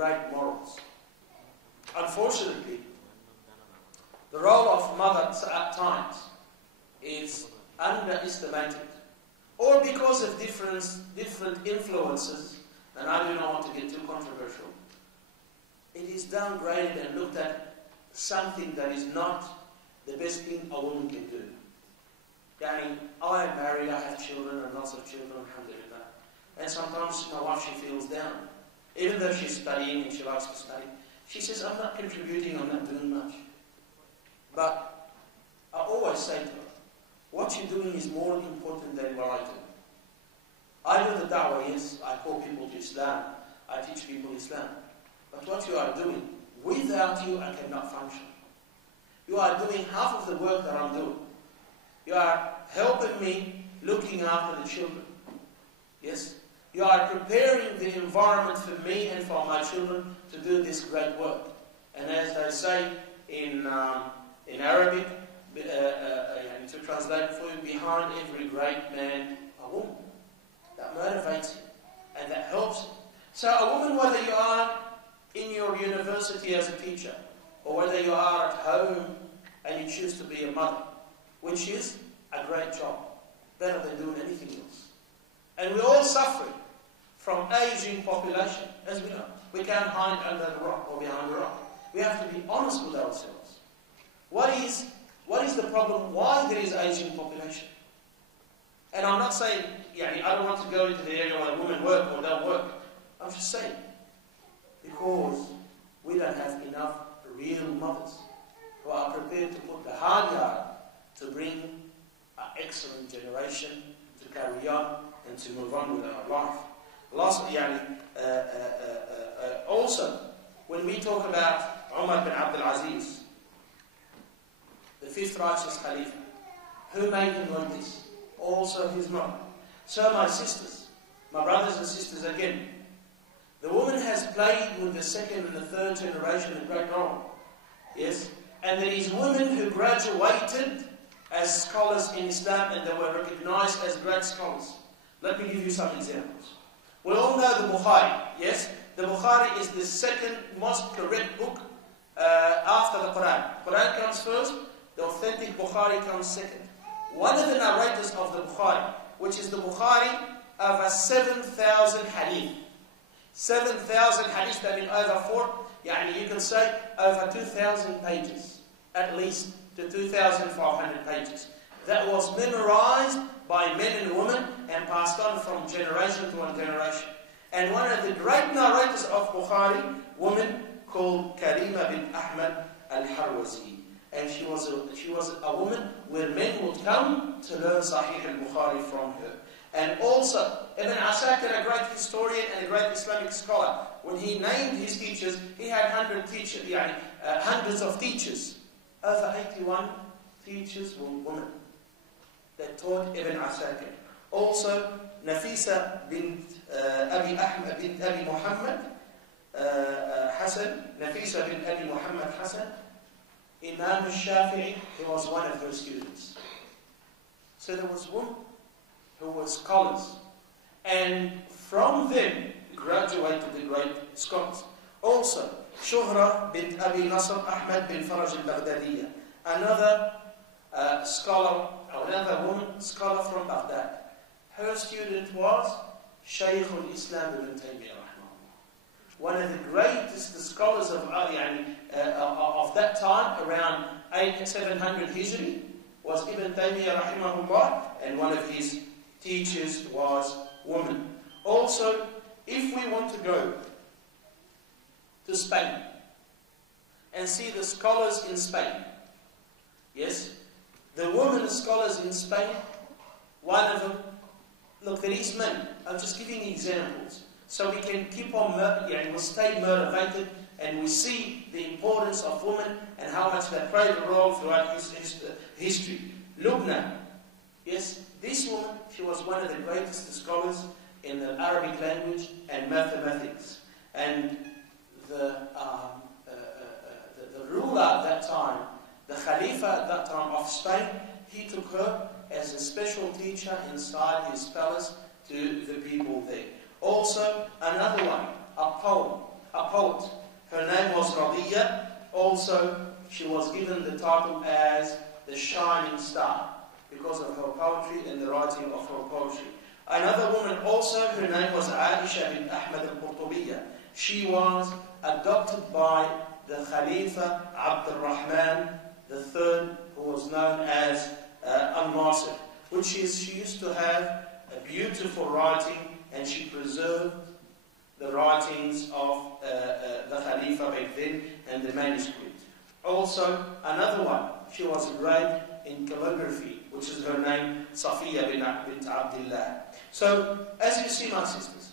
great morals. Unfortunately, the role of mothers at times is underestimated, or because of different influences, and I do not want to get too controversial, it is downgraded and looked at something that is not the best thing a woman can do. Yani, I am married, I have children, and lots of children, alhamdulillah. And sometimes my wife, she feels down. Even though she's studying and she likes to study, she says, I'm not contributing, I'm not doing much. But I always say to her, what you're doing is more important than what I do. I do the da'wah, yes, I call people to Islam, I teach people Islam. But what you are doing, without you, I cannot function. You are doing half of the work that I'm doing. You are helping me looking after the children. Yes? You are preparing the environment for me and for my children to do this great work. And as they say in Arabic, to translate for you, behind every great man, a woman. That motivates you and that helps you. So a woman, whether you are in your university as a teacher, or whether you are at home and you choose to be a mother, which is a great job, better than doing anything else. And we're all suffering from aging population, as we know. We can't hide under the rock or behind the rock. We have to be honest with ourselves. What is the problem? Why there is aging population? And I'm not saying, I don't want to go into the area where women work or don't work. I'm just saying, because we don't have enough real mothers who are prepared to put the hard yard to bring an excellent generation to carry on and to move on with our life. Also, when we talk about Umar bin Abdul Aziz, the fifth righteous Khalifa, who made him like this? Also his mother. So my sisters, my brothers and sisters again, the woman has played with the second and the third generation a great role. Yes? And there is women who graduated as scholars in Islam and they were recognized as great scholars. Let me give you some examples. We all know the Bukhari. Yes? The Bukhari is the second most correct book after the Quran. Quran comes first, the authentic Bukhari comes second. One of the narrators of the Bukhari, which is the Bukhari of a 7,000 hadith. 7,000 hadith, that means over you can say over 2,000 pages, at least to 2,500 pages. That was memorized by men and women and passed on from generation to one generation. And one of the great narrators of Bukhari, woman called Karima bint Ahmad al-Harwazi. And she was a woman where men would come to learn Sahih al-Bukhari from her. And also, Ibn Asakir, a great historian and a great Islamic scholar, when he named his teachers, he had hundreds of teachers. Over 81 teachers were women that taught Ibn Asakir. Also, Nafisa bint Abi Ahmad bint Abi Muhammad Hassan, Nafisa bint Abi Muhammad Hassan, Imam al-Shafi'i, he was one of her students. So there was women who were scholars. And from them graduated the great scholars. Also, Shuhra bint Abi Nasr Ahmad bin Faraj al-Baghdadiyya, another scholar, another woman scholar from Baghdad. Her student was Shaykh al-Islam ibn Taymiyyah, one of the greatest scholars of that time, around 700 Hijri, was Ibn Taymiyyah rahimahullah, and one of his teachers was woman. Also, if we want to go to Spain and see the scholars in Spain, yes, the women scholars in Spain, one of them, look, there is men. I'm just giving examples. So we can keep on, we'll stay motivated, and we see the importance of women and how much they played a role throughout history. Lubna, yes, this woman, she was one of the greatest scholars in the Arabic language and mathematics. And the ruler at that time, the Khalifa at that time of Spain, he took her as a special teacher inside his palace to the people there. Also, another one, a poem poet. Her name was Radiya. Also, she was given the title as the Shining Star because of her poetry and the writing of her poetry. Another woman also, her name was Aisha bint Ahmad al-Qurtubiyya. She was adopted by the Khalifa Abd al-Rahman III, who was known as Al-Nasir, which is, she used to have a beautiful writing, and she preserved the writings of the Khalifa back then and the manuscript. Also, another one, she was great in calligraphy, which is her name, Safiya bint Abdullah. So, as you see, my sisters,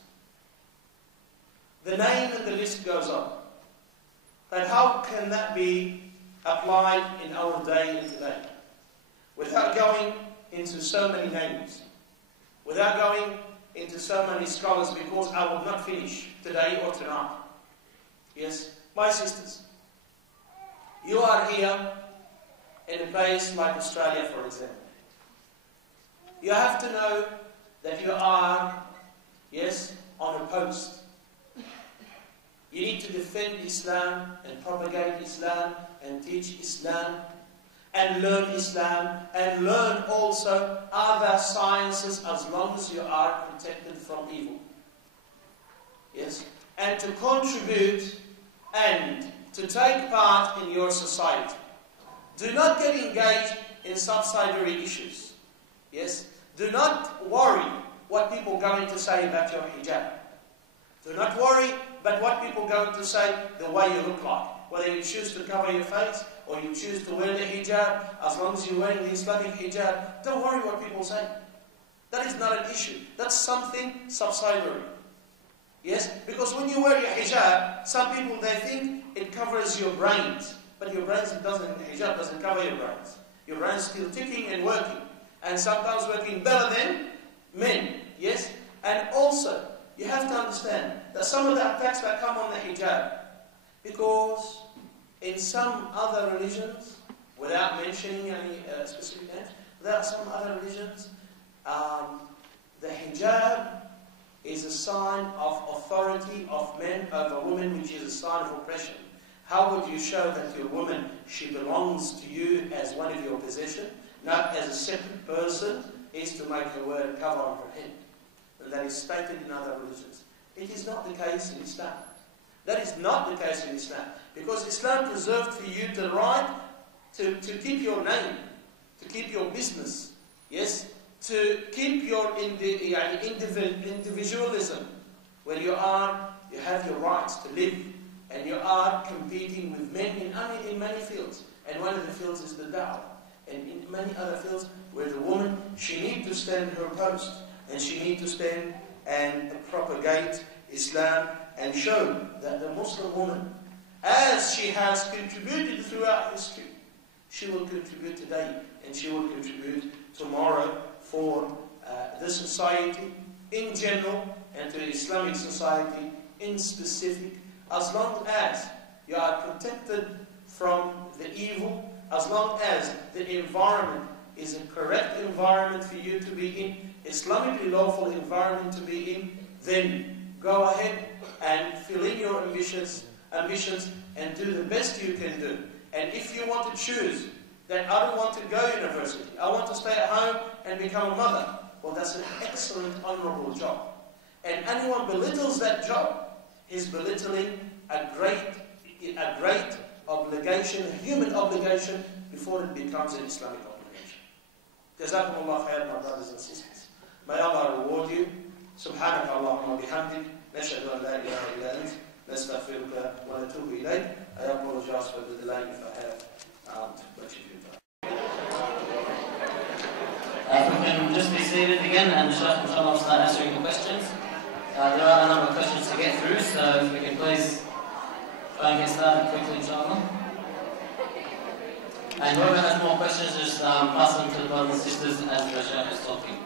the name and the list goes on. But how can that be applied in our day and today? Without going into so many names, without going into so many scholars, because I will not finish today or tonight. Yes, my sisters, you are here in a place like Australia, for example. You have to know that you are, yes, on a post. You need to defend Islam and propagate Islam and teach Islam and learn Islam and learn also other sciences as long as you are protected from evil. Yes? And to contribute and to take part in your society. Do not get engaged in subsidiary issues. Yes? Do not worry what people are going to say about your hijab. Do not worry about what people are going to say the way you look like. Whether you choose to cover your face or you choose to wear the hijab, as long as you're wearing the Islamic hijab, don't worry what people say. That is not an issue. That's something subsidiary. Yes? Because when you wear your hijab, some people, they think it covers your brains. But your brains, hijab doesn't cover your brains. Your brain's still ticking and working. And sometimes working better than men. Yes? And also, you have to understand that some of the attacks that come on the hijab, because in some other religions, without mentioning any specific names, there are some other religions, the hijab is a sign of authority of men over women, which is a sign of oppression. How would you show that your woman, she belongs to you as one of your possessions, not as a separate person, is to make her wear a cover on her head? And that is stated in other religions. It is not the case in Islam. That is not the case in Islam. Because Islam preserved for you the right to keep your name, to keep your business, yes, to keep your individualism, where you have your rights to live, and you are competing with men in many fields. And one of the fields is the da'wah. And in many other fields where the woman, she needs to stand her post, and she needs to stand and propagate Islam and show that the Muslim woman, as she has contributed throughout history, she will contribute today and she will contribute tomorrow for the society in general and to the Islamic society in specific, as long as you are protected from the evil, as long as the environment is a correct environment for you to be in, Islamically lawful environment to be in, then go ahead and fill in your ambitions and do the best you can do. And if you want to choose that I don't want to go to university, I want to stay at home and become a mother, well, that's an excellent, honorable job. And anyone belittles that job is belittling a great obligation, a human obligation, before it becomes an Islamic obligation. Jazakumullah khair, my brothers and sisters. May Allah reward you. Subhanaka Allahumma bihamdik. Nashhadu an la ilaha illa ant. Nastaghfiruka wa natubu ilayk. I apologize for the delay if I have too much of your time. If we can just be seated again and inshallah will start answering the questions. There are a number of questions to get through, so if we can please try and get started quickly, inshallah. And whoever has more questions, just pass them to the brothers and sisters as the Shaykh is talking.